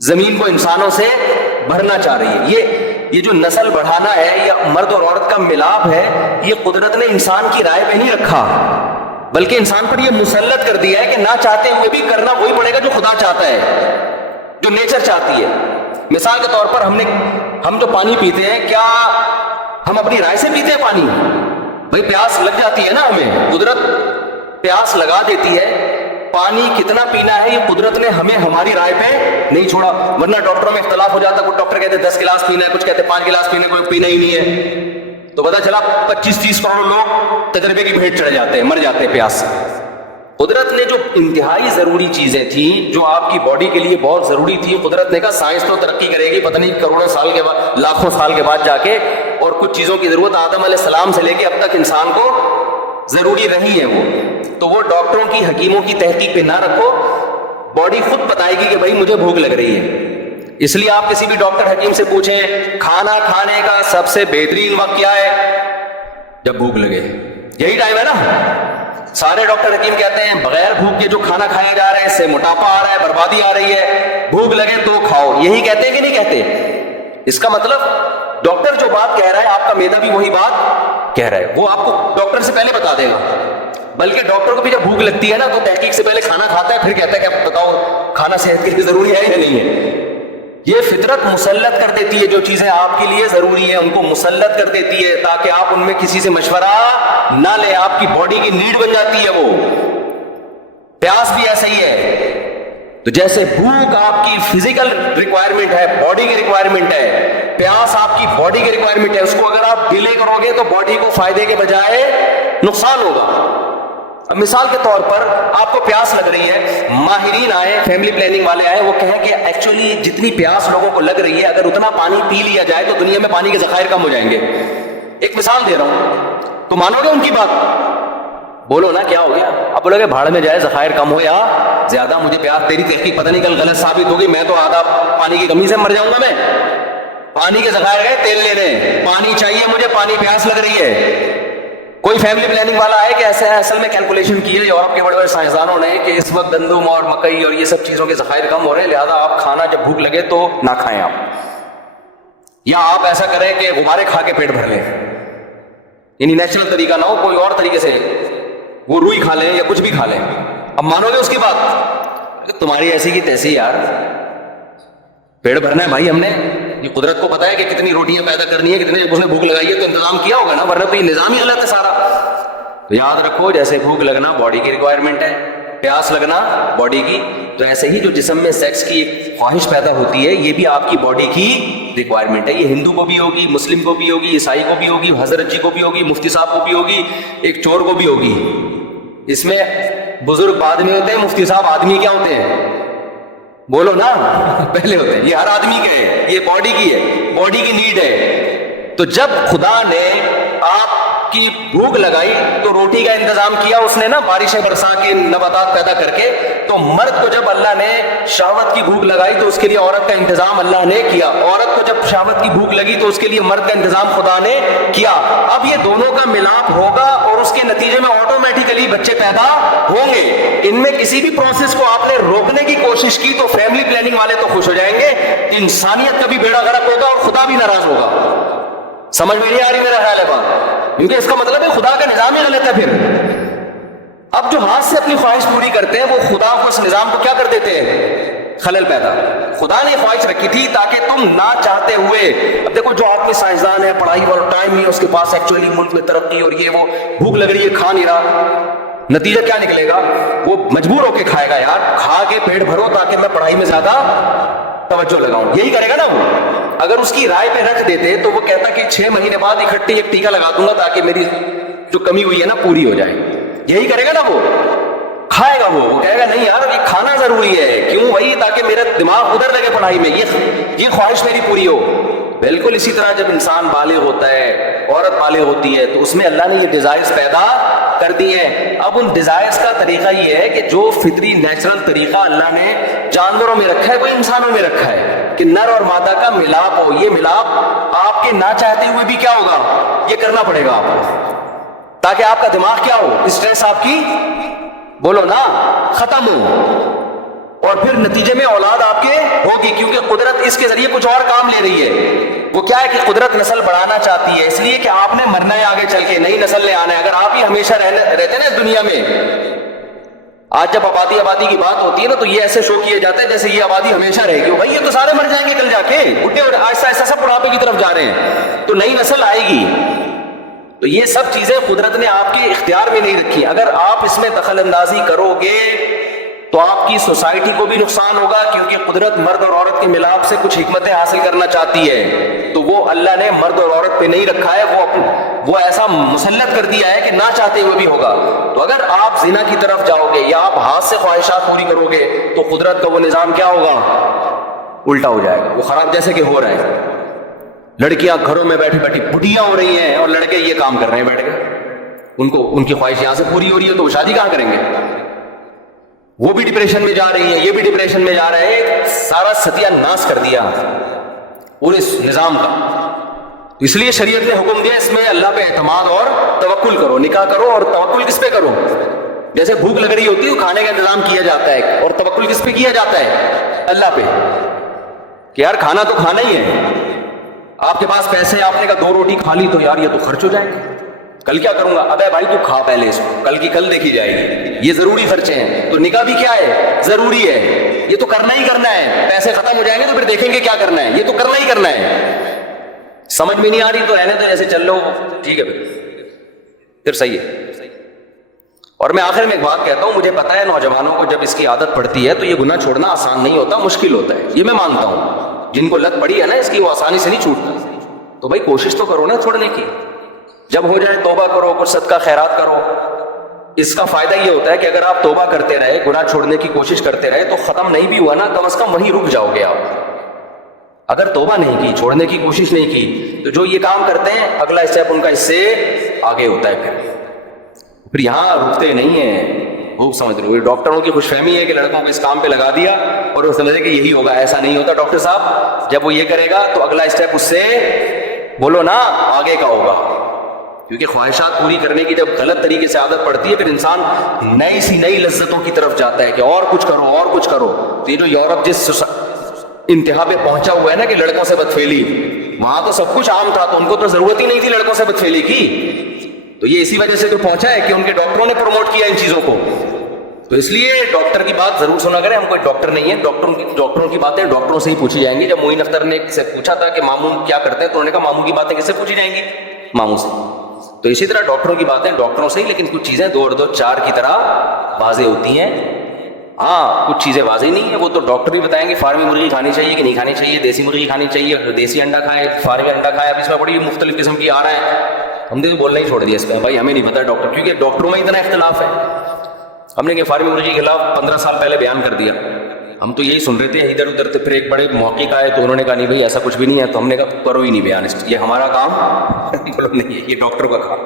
زمین کو انسانوں سے بھرنا چاہ رہی ہے. یہ جو نسل بڑھانا ہے یا مرد اور عورت کا ملاپ ہے, یہ قدرت نے انسان کی رائے پہ نہیں رکھا, بلکہ انسان پر یہ مسلط کر دیا ہے کہ نہ چاہتے ہوئے بھی کرنا وہی پڑے گا جو خدا چاہتا ہے, جو نیچر چاہتی ہے. مثال کے طور پر ہم جو پانی پیتے ہیں, کیا ہم اپنی رائے سے پیتے ہیں پانی؟ بھئی پیاس لگ جاتی ہے نا, ہمیں قدرت پیاس لگا دیتی ہے. پانی کتنا پینا ہے یہ قدرت نے ہمیں ہماری رائے پہ نہیں چھوڑا, ورنہ ڈاکٹروں میں اختلاف ہو جاتا. کچھ ڈاکٹر کہتے ہیں 10 گلاس پینا ہے, کچھ کہتے ہیں 5 گلاس پینے کو پینا ہی نہیں ہے. تو پتا چلا 25-30 کروڑ لوگ تجربے کی بھیٹ چڑھ جاتے ہیں, مر جاتے ہیں پیاس سے. قدرت نے جو انتہائی ضروری چیزیں تھیں, جو آپ کی باڈی کے لیے بہت ضروری تھی, قدرت نے کہا سائنس تو ترقی کرے گی پتہ نہیں کروڑوں سال کے بعد, لاکھوں سال کے بعد جا کے, اور کچھ چیزوں کی ضرورت آدم علیہ السلام سے لے کے اب تک انسان کو ضروری رہی ہے وہ. تو وہ ڈاکٹروں کی, حکیموں کی تحقیق پہ نہ رکھو, باڈی خود بتائے گی کہ بھائی مجھے بھوک لگ رہی ہے. اس لیے آپ کسی بھی ڈاکٹر حکیم سے پوچھیں کھانا کھانے کا سب سے بہترین وقت کیا ہے؟ جب بھوک لگے. یہی ٹائم ہے نا. سارے ڈاکٹر حکیم کہتے ہیں بغیر بھوک کے جو کھانا کھایا جا رہا ہے اس سے موٹاپا آ رہا ہے, بربادی آ رہی ہے, بھوک لگے تو کھاؤ. یہی کہتے ہیں کہ نہیں کہتے؟ اس کا مطلب ڈاکٹر جو بات کہہ رہا ہے آپ کا معدہ بھی وہی بات کہہ رہا ہے, وہ آپ کو ڈاکٹر سے پہلے بتا دے گا. بلکہ ڈاکٹر کو بھی جب بھوک لگتی ہے نا تو تحقیق سے پہلے کھانا کھاتا ہے, پھر کہتا ہے کہ آپ بتاؤ کھانا صحت کے لیے ضروری ہے یا نہیں ہے. یہ فطرت مسلط کر دیتی ہے, جو چیزیں آپ کے لیے ضروری ہیں ان کو مسلط کر دیتی ہے تاکہ آپ ان میں کسی سے مشورہ نہ لیں. آپ کی باڈی کی نیڈ بن جاتی ہے وہ. پیاس بھی ایسا ہی ہے. تو جیسے بھوک آپ کی فزیکل ریکوائرمنٹ ہے, باڈی کی ریکوائرمنٹ ہے, پیاس آپ کی باڈی کی ریکوائرمنٹ ہے. اس کو اگر آپ ڈیلے کرو گے تو باڈی کو فائدے کے بجائے نقصان ہوگا. اب مثال کے طور پر آپ کو پیاس لگ رہی ہے, ماہرین آئے, فیملی پلاننگ والے آئے, وہ کہیں کہ ایکچولی جتنی پیاس لوگوں کو لگ رہی ہے اگر اتنا پانی پی لیا جائے تو دنیا میں پانی کے ذخائر کم ہو جائیں گے. ایک مثال دے رہا ہوں, تو مانو گے ان کی بات؟ بولو نا کیا ہو گیا؟ اب بولو گے بھاڑ میں جائے, ذخائر کم ہو یا زیادہ, مجھے پیاس, تیری تحقیق پتہ نہیں کل غلط ثابت ہوگی, میں تو آدھا پانی کی کمی سے مر جاؤں گا. میں پانی کے ذخائر گئے تیل لینے, پانی چاہیے مجھے, پانی پیاس لگ رہی ہے. کوئی فیملی پلاننگ والا ہے کہ ایسے اصل میں کیلکولیشن کی ہے یورپ کے بڑے بڑے سائنسدانوں نے کہ اس وقت گندم اور مکئی اور یہ سب چیزوں کے ذخائر کم ہو رہے ہیں, لہذا آپ کھانا جب بھوک لگے تو نہ کھائیں آپ, یا آپ ایسا کریں کہ غبارے کھا کے پیٹ بھر لیں. یعنی نیچرل طریقہ نہ ہو, کوئی اور طریقے سے وہ روئی کھا لیں یا کچھ بھی کھا لیں. اب مانو گے اس کی بات؟ تمہاری ایسی کی تیسی یار, پیٹ بھرنا ہے بھائی ہم نے, یہ قدرت کو پتا ہے کہ کتنی روٹیاں پیدا کرنی ہے, کتنے اس نے بھوک لگائی ہے تو انتظام کیا ہوگا نا, ورنہ تو یہ نظام ہی غلط ہے سارا. تو یاد رکھو جیسے بھوک لگنا باڈی کی ریکوائرمنٹ ہے, پیاس لگنا باڈی کی, تو ایسے ہی جو جسم میں سیکس کی ایک خواہش پیدا ہوتی ہے یہ بھی آپ کی باڈی کی ریکوائرمنٹ ہے. یہ ہندو کو بھی ہوگی, مسلم کو بھی ہوگی, عیسائی کو بھی ہوگی, حضرت جی کو بھی ہوگی, مفتی صاحب کو بھی ہوگی, ایک چور کو بھی ہوگی. اس میں بزرگ بعد میں ہوتے ہیں, مفتی صاحب آدمی کیا ہوتے ہیں؟ بولو نا, پہلے ہوتے ہیں. یہ ہر آدمی کے ہے, یہ باڈی کی ہے, باڈی کی نیڈ ہے. تو جب خدا نے آپ کی بھوک لگائی تو روٹی کا انتظام کیا اس نے نا, بارشیں برسا کے نباتات پیدا کر کے. تو مرد کو جب اللہ نے شہوت کی بھوک لگائی تو اس کے لیے عورت کا انتظام اللہ نے کیا. عورت کو جب شہوت کی بھوک لگی تو اس کے لیے مرد کا انتظام خدا نے کیا. اب یہ دونوں کا ملاپ ہوگا اور اس کے نتیجے میں آٹومیٹیکلی بچے پیدا ہوں گے. ان میں کسی بھی پروسیس کو آپ نے روکنے کی کوشش کی تو فیملی پلاننگ والے تو خوش ہو جائیں گے, انسانیت کا بھی بیڑا غرق ہوگا اور خدا بھی ناراض ہوگا. سمجھ میں نہیں آ رہی میرا خیال ہے بات؟ کیونکہ اس کا مطلب ہے خدا کا نظام ہی غلط ہے. پھر اب جو ہاتھ سے اپنی خواہش پوری کرتے ہیں وہ خدا کو, اس نظام کو کیا کر دیتے ہیں؟ خلل پیدا. خدا نے خواہش رکھی تھی تاکہ تم نہ چاہتے ہوئے, اب دیکھو جو آپ کے سائنسدان ہیں, پڑھائی اور ٹائم نہیں ہے اس کے پاس ایکچولی ملک میں ترقی اور یہ وہ, بھوک لگ رہی ہے کھا نہیں رہا, نتیجہ کیا نکلے گا؟ وہ مجبور ہو کے کھائے گا, یار کھا کے پیٹ بھرو تاکہ میں پڑھائی میں زیادہ توجہ لگاؤں. یہی کرے گا نا وہ. اگر اس کی رائے پہ رکھ دیتے تو وہ کہتا کہ 6 مہینے بعد اکٹھے ایک ٹیکا لگا دوں گا تاکہ میری جو کمی ہوئی ہے نا پوری ہو جائے. یہی کرے گا نا وہ, کھائے گا وہ کہے گا نہیں یار یہ کھانا ضروری ہے. کیوں بھائی؟ تاکہ میرا دماغ ادھر لگے پڑھائی میں, یہ خواہش میری پوری ہو. بالکل اسی طرح جب انسان بالغ ہوتا ہے, عورت بالغ ہوتی ہے, تو اس میں اللہ نے یہ ڈیزائرز پیدا کر دی ہیں. اب ان ڈیزائرز کا طریقہ یہ ہے کہ جو فطری نیچرل طریقہ اللہ نے جانوروں میں رکھا ہے وہ انسانوں میں رکھا ہے کہ نر اور مادہ کا ملاپ ہو. یہ ملاپ آپ کے نہ چاہتے ہوئے بھی کیا ہوگا, یہ کرنا پڑے گا آپ کو, تاکہ آپ کا دماغ کیا ہو, اسٹریس آپ کی, بولو نا, ختم ہو. اور پھر نتیجے میں اولاد آپ کے ہوگی، کیونکہ قدرت اس کے ذریعے کچھ اور کام لے رہی ہے۔ وہ کیا ہے کہ قدرت نسل بڑھانا چاہتی ہے، اس لیے کہ آپ نے مرنا ہے آگے چل کے، نئی نسل نے آنا ہے۔ اگر آپ ہی ہمیشہ رہتے نا اس دنیا میں، آج جب آبادی کی بات ہوتی ہے نا تو یہ ایسے شو کیا جاتا ہے جیسے یہ آبادی ہمیشہ رہے گی، بھائی یہ تو سارے مر جائیں گے کل جا کے، بڈھے اور آہستہ آہستہ سب بڑھاپے کی طرف جا رہے ہیں، تو نئی نسل آئے گی۔ تو یہ سب چیزیں قدرت نے آپ کے اختیار میں نہیں رکھی، اگر آپ اس میں دخل اندازی کرو گے تو آپ کی سوسائٹی کو بھی نقصان ہوگا، کیونکہ قدرت مرد اور عورت کے ملاپ سے کچھ حکمتیں حاصل کرنا چاہتی ہے، تو وہ اللہ نے مرد اور عورت پہ نہیں رکھا ہے، وہ ایسا مسلط کر دیا ہے کہ نہ چاہتے ہوئے بھی ہوگا۔ تو اگر آپ زنا کی طرف جاؤ گے یا آپ ہاتھ سے خواہشات پوری کرو گے تو قدرت کا وہ نظام کیا ہوگا؟ الٹا ہو جائے گا، وہ خراب جیسے کہ ہو رہا ہے۔ لڑکیاں گھروں میں بیٹھی بیٹھی بڈھیاں ہو رہی ہیں اور لڑکے یہ کام کر رہے ہیں بیٹھ کے، ان کی خواہش یہاں سے پوری ہو رہی ہے تو وہ شادی کہاں کریں گے؟ وہ بھی ڈپریشن میں جا رہی ہیں، یہ بھی ڈپریشن میں جا رہے ہیں، سارا ستیہ ناش کر دیا پورے نظام کا۔ اس لیے شریعت نے حکم دیا اس میں اللہ پہ اعتماد اور توکل کرو، نکاح کرو، اور توکل کس پہ کرو؟ جیسے بھوک لگ رہی ہوتی ہے کھانے کا انتظام کیا جاتا ہے، اور توکل کس پہ کیا جاتا ہے؟ اللہ پہ، کہ یار کھانا تو کھانا ہی ہے۔ آپ کے پاس پیسے، آپ نے کہا 2 روٹی کھا لی تو یار یہ تو خرچ ہو جائیں گے، کل کیا کروں گا؟ ابے بھائی تو کھا پہلے اس کو، کل کی کل دیکھی جائے گی، یہ ضروری خرچے ہیں۔ تو نکاح بھی کیا ہے؟ ضروری ہے، یہ تو کرنا ہی کرنا ہے، پیسے ختم ہو جائیں گے تو پھر دیکھیں گے کیا کرنا ہے، یہ تو کرنا ہی کرنا ہے۔ سمجھ میں نہیں آ رہی تو رہنے تو جیسے چل لو، ٹھیک ہے پھر صحیح ہے۔ اور میں آخر میں ایک بات کہتا ہوں، مجھے پتا ہے نوجوانوں کو جب اس کی عادت پڑتی ہے تو یہ گناہ چھوڑنا آسان نہیں ہوتا، مشکل ہوتا ہے، یہ میں مانتا ہوں۔ جن کو لت پڑی ہے نا اس کی، وہ آسانی سے نہیں چھوٹتا، تو بھائی کوشش تو کرو نا چھوڑنے کی، جب ہو جائے توبہ کرو، کچھ صدقہ خیرات کرو۔ اس کا فائدہ یہ ہوتا ہے کہ اگر آپ توبہ کرتے رہے، گناہ چھوڑنے کی کوشش کرتے رہے، تو ختم نہیں بھی ہوا نا، کم از کم وہیں رک جاؤ گے آپ۔ اگر توبہ نہیں کی، چھوڑنے کی کوشش نہیں کی، تو جو یہ کام کرتے ہیں اگلا اسٹیپ ان کا اس سے آگے ہوتا ہے، پھر یہاں رکتے نہیں ہیں۔ وہ سمجھ رہے ہو، ڈاکٹروں کی خوش فہمی ہے کہ لڑکوں کو اس کام پہ لگا دیا اور وہ سمجھے کہ یہی ہوگا، ایسا نہیں ہوتا ڈاکٹر صاحب، جب وہ یہ کرے گا تو اگلا اسٹیپ اس سے بولو نا آگے کا ہوگا، کیونکہ خواہشات پوری کرنے کی جب غلط طریقے سے عادت پڑتی ہے پھر انسان نئی لذتوں کی طرف جاتا ہے کہ اور کچھ کرو اور کچھ کرو۔ تو یہ جو یورپ جس انتہا پہ پہنچا ہوا ہے نا کہ لڑکوں سے بدفعلی، وہاں تو سب کچھ عام تھا، تو ان کو تو ضرورت ہی نہیں تھی لڑکوں سے بدفعلی کی، تو یہ اسی وجہ سے تو پہنچا ہے کہ ان کے ڈاکٹروں نے پروموٹ کیا ان چیزوں کو۔ تو اس لیے ڈاکٹر کی بات ضرور سنا کریں، ہم کوئی ڈاکٹر نہیں ہے، ڈاکٹروں کی باتیں ڈاکٹروں سے ہی پوچھی جائیں گی۔ جب معین اختر نے سے پوچھا تھا کہ ماموں کیا کرتے ہیں تو انہوں نے کہا ماموں کی باتیں کس سے پوچھی جائیں گی؟ ماموں سے۔ تو اسی طرح ڈاکٹروں کی باتیں ڈاکٹروں سے ہی، لیکن کچھ چیزیں 2 اور 2 4 کی طرح واضح ہوتی ہیں۔ ہاں کچھ چیزیں واضح نہیں ہیں، وہ تو ڈاکٹر ہی بتائیں گے فارمی مرغی کھانی چاہیے کہ نہیں کھانی چاہیے، دیسی مرغی کھانی چاہیے، دیسی انڈا کھائے، فارمی انڈا کھائے۔ اب اس میں بڑی مختلف قسم کی آ رہا ہے، ہم نے تو بولنا ہی چھوڑ دیا اس پہ، بھائی ہمیں نہیں پتا ڈاکٹر، کیونکہ ڈاکٹروں میں اتنا اختلاف ہے۔ ہم نے کہ فارمی مرغی کے خلاف 15 سال پہلے بیان کر دیا، ہم تو یہی سن رہے تھے ادھر ادھر، پھر ایک بڑے محقق آئے تو انہوں نے کہا نہیں بھائی ایسا کچھ بھی نہیں ہے، تو ہم نے کہا کرو ہی نہیں بیان، یہ ہمارا کام نہیں ہے، یہ ڈاکٹر کا کام۔